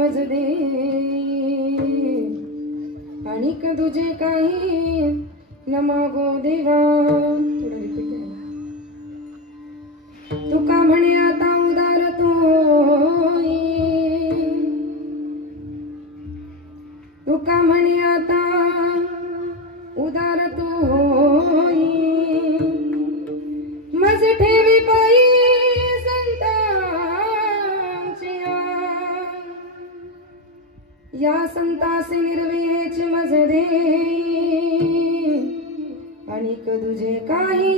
मज दे आणिक तुझे काही न मागो देवा. थोडं रिपीट आहे. तुका म्हणे आता उदार तोई, तुका म्हणे आता उदार तोई, मज ठेवी पायी संतांची या संतासी निर्वयेची मज दे आणिक तुझे काही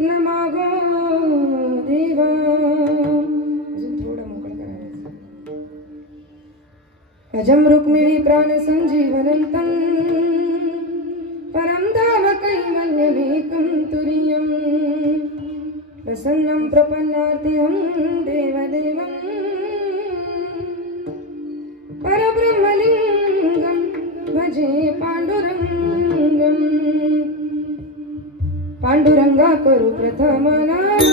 न मागो देवा. अजून थोडं मोकळं करायचं. अजम रुक्मिणी प्राण संजीवनंतं परम धाम कैवल्यमेकं तुर्यं प्रसन्नं प्रपन्नार्तिहं देवदेवं परब्रह्मलिंगं भजे पांडुरंगं. पांडुरंगा करू प्रथम नाम,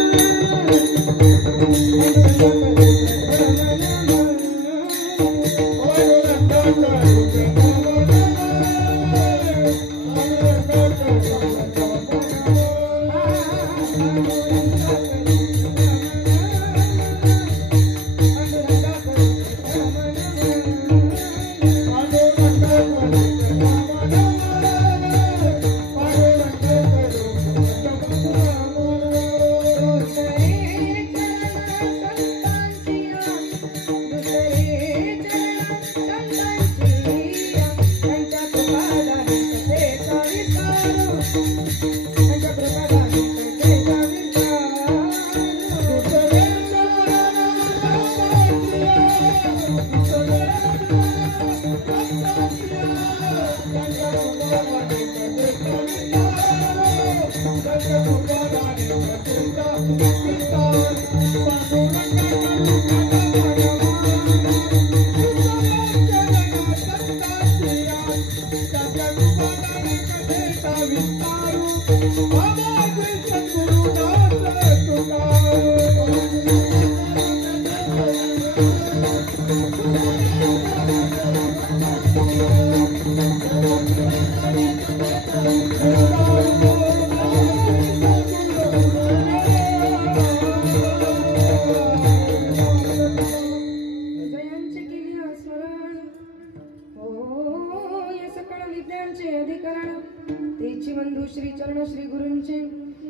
श्री चरण श्री गुरूंचे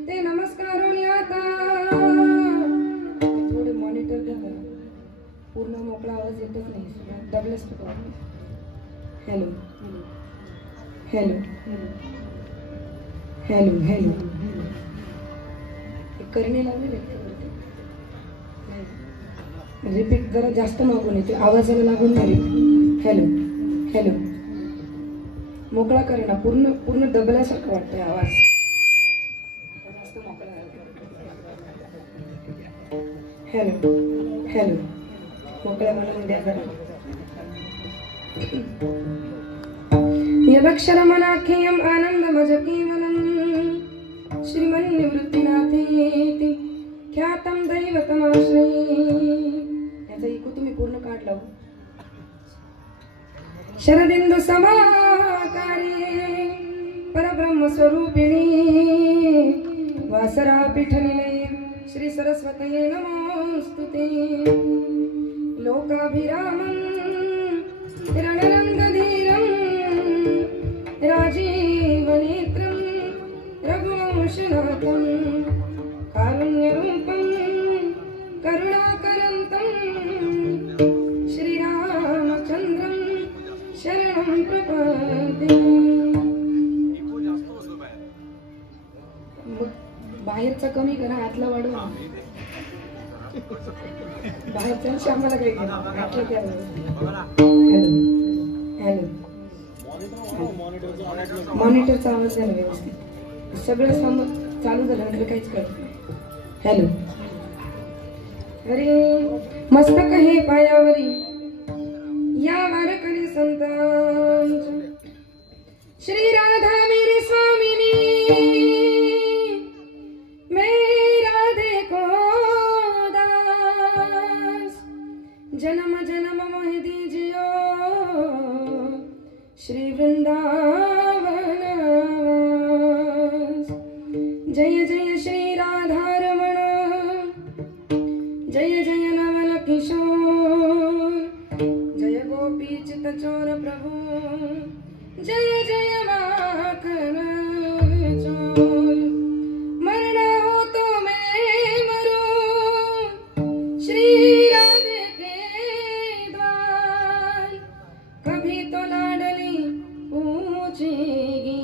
ते नमस्कार. आता थोडे मॉनिटर द्या बरं. पूर्ण मोकळा आवाज येतच नाही. डबलच हॅलो हॅलो हॅलो हॅलो करणे लागेल. रिपीट जरा जास्त मागून येते. आवाजाला लागून नाही. हॅलो हॅलो मोकळा करे ना. पूर्ण पूर्ण दबल्यासारखं वाटतंय आवाज. जास्त मोकळा. हॅलो हॅलो मोकळ्या म्हणून द्या जरा. यदक्षर मनाख्यम आनंदमज केवलम श्रीमन्निवृत्तिनाथेति ख्यातम दैवतमाश्रये. याचा इको तुम्ही पूर्ण काढला. शरदिंदु समाकारे परब्रह्म स्वरूपिणी वासरा पीठनिलये श्री सरस्वतये नमोस्तुते. लोकाभिरामं रणरंगधीरं राजीवनेत्रं रघुवंशनाथं कारुण्यरूपं करुणाकरन्तं श्रीरामचन्द्रं शरणं प्रपद्ये. बाहेरचा कमी करा, आतला वाढवा. बाहेरच्या आम्हाला काही करा. हॅलो हॅलो मॉनिटरचा आवाज झाला व्यवस्थित. सगळं चालू झालं नंतर काहीच कळत नाही. हॅलो. अरे मस्तक हे पायावरी या वारकरी संतांच्या श्री राधा मेरी स्वामिनी मैं राधे को दास जन्म जन्म वृंदावनवास। जय जय श्री राधारमण, जय जय नवल किशोर, जय गोपी चित चोर प्रभु, जय जय माखन चोर। मरना हो तो मैं मरूं श्री राधे के द्वार, कभी तो लाडली पूछेगी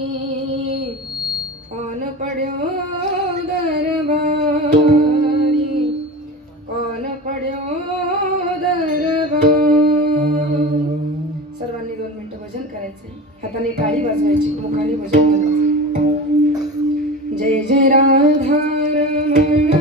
कौन पढ़्यो दरबारी, कौन पढ़्यो दरबार। सर्वांनी 2 मिनिटं भजन करायचे, हाताने टाळी वाजवायची, मुखाने भजन करायचे। जय जय राधा रमण